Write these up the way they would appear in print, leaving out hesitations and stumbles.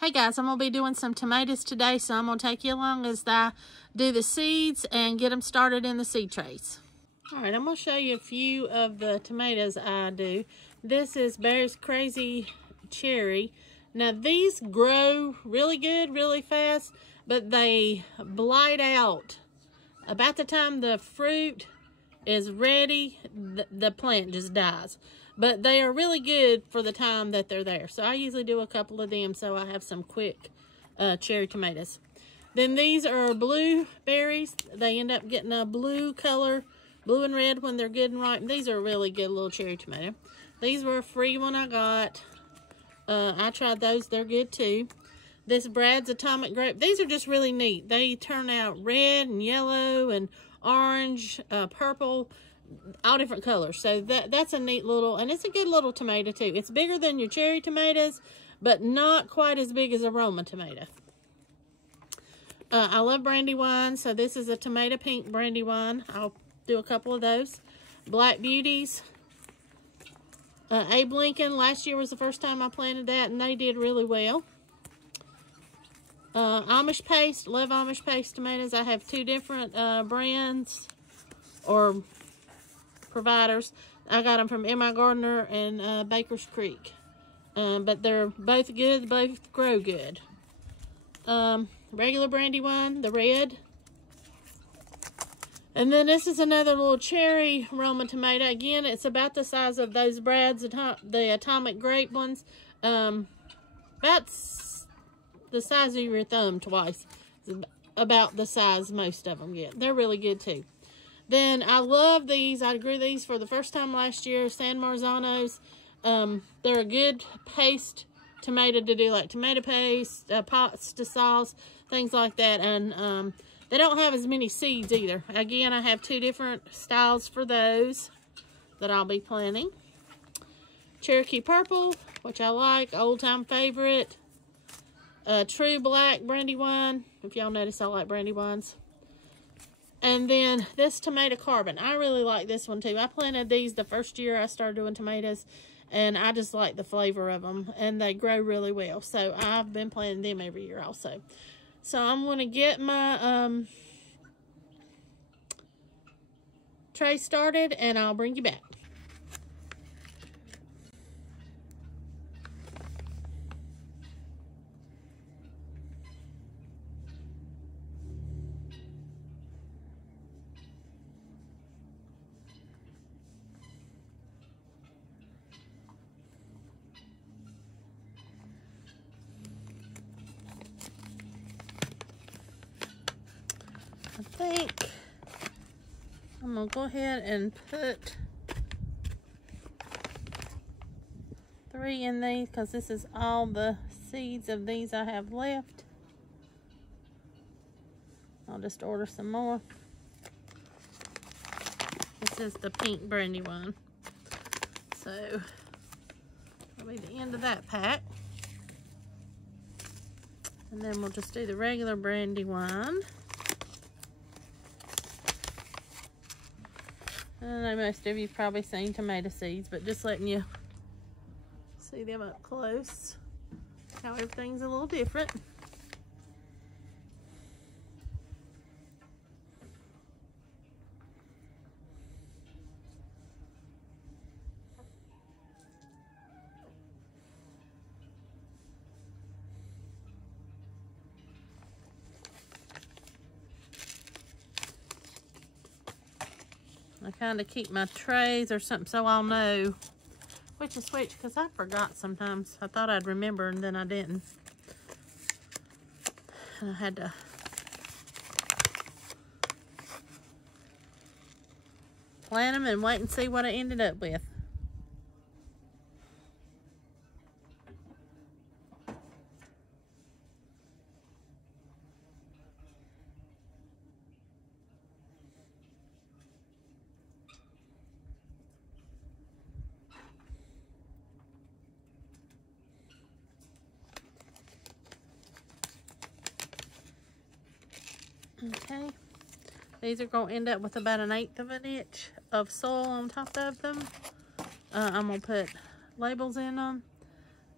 Hey guys, I'm going to be doing some tomatoes today, so I'm going to take you along as I do the seeds and get them started in the seed trays. Alright, I'm going to show you a few of the tomatoes I do. This is Bear's Crazy Cherry. Now these grow really good, really fast, but they blight out. About the time the fruit is ready, the plant just dies. But they are really good for the time that they're there. So I usually do a couple of them so I have some quick cherry tomatoes. Then these are blueberries. They end up getting a blue color, blue and red when they're good and ripe. These are a really good little cherry tomato. These were a free one I got. I tried those. They're good too. This Brad's Atomic Grape. These are just really neat. They turn out red and yellow and orange, purple, all different colors. So that's a neat little, and it's a good little tomato too. It's bigger than your cherry tomatoes, but not quite as big as a Roma tomato. I love Brandywine, so this is a tomato pink Brandywine. I'll do a couple of those. Black Beauties. Abe Lincoln, last year was the first time I planted that, and they did really well. Amish Paste, love Amish Paste tomatoes. I have two different brands or providers. I got them from M.I. Gardner and Baker's Creek. But they're both good, both grow good. Regular Brandywine, the red. And then this is another little cherry Roma tomato. Again, it's about the size of those Brad's, the Atomic Grape ones. About the size of your thumb twice. It's about the size most of them get. They're really good too. Then I love these. I grew these for the first time last year. San Marzanos. They're a good paste tomato to do, like tomato paste, pasta sauce, things like that. And they don't have as many seeds either. Again, I have two different styles for those that I'll be planting. Cherokee Purple, which I like, old time favorite. True Black Brandywine. If y'all notice, I like Brandywines. And then this Tomato Carbon. I really like this one too. I planted these the first year I started doing tomatoes, and I just like the flavor of them, and they grow really well. So I've been planting them every year also. So I'm going to get my tray started, and I'll bring you back. I think I'm going to go ahead and put 3 in these because this is all the seeds of these I have left. I'll just order some more. This is the pink Brandywine. So that'll be the end of that pack. And then we'll just do the regular Brandywine. I know most of you've probably seen tomato seeds, but just letting you see them up close, how everything's a little different. I kind of keep my trays or something so I'll know which is which, because I forgot sometimes. I thought I'd remember and then I didn't. I had to plant them and wait and see what I ended up with. Okay, these are going to end up with about 1/8 of an inch of soil on top of them. I'm going to put labels in them,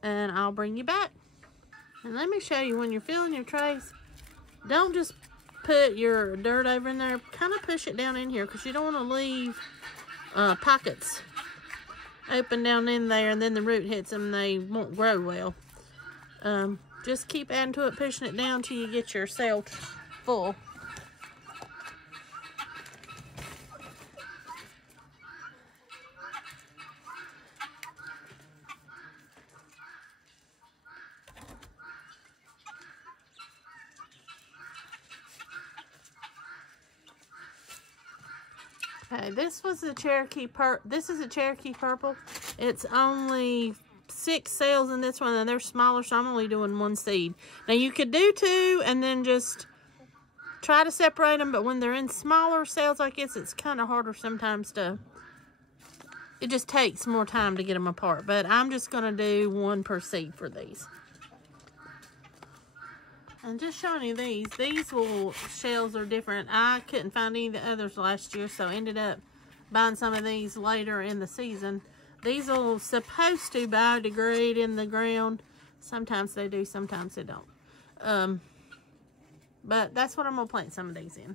and I'll bring you back. And let me show you, when you're filling your trays, don't just put your dirt over in there. Kind of push it down in here, because you don't want to leave pockets open down in there, and then the root hits them, they won't grow well. Just keep adding to it, pushing it down till you get your cell full. Okay, this is a Cherokee Purple. It's only 6 cells in this one, and they're smaller, so I'm only doing 1 seed. Now you could do 2 and then just try to separate them, but when they're in smaller cells like this, it's kind of harder sometimes it just takes more time to get them apart. But I'm just going to do 1 per seed for these. And just showing you these little shells are different. I couldn't find any of the others last year, so ended up buying some of these later in the season. These are supposed to biodegrade in the ground. Sometimes they do, sometimes they don't. But that's what I'm going to plant some of these in.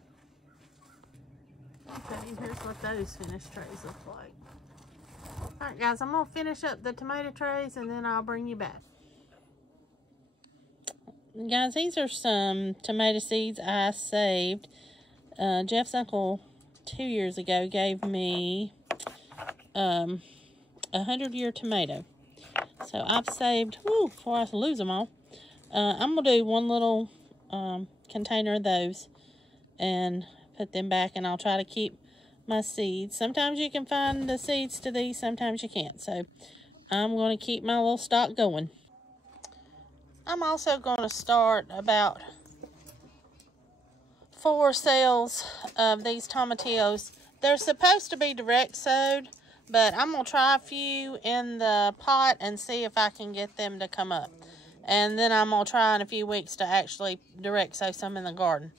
Okay, here's what those finished trays look like. Alright guys, I'm going to finish up the tomato trays and then I'll bring you back. Guys, these are some tomato seeds I saved. Jeff's uncle 2 years ago gave me 100-year tomato. So I've saved, before I lose them all, I'm going to do 1 little container of those and put them back, and I'll try to keep my seeds. Sometimes you can find the seeds to these, sometimes you can't. So I'm going to keep my little stock going. I'm also going to start about 4 cells of these tomatillos. They're supposed to be direct sowed, but I'm going to try a few in the pot and see if I can get them to come up. And then I'm going to try in a few weeks to actually direct sow some in the garden.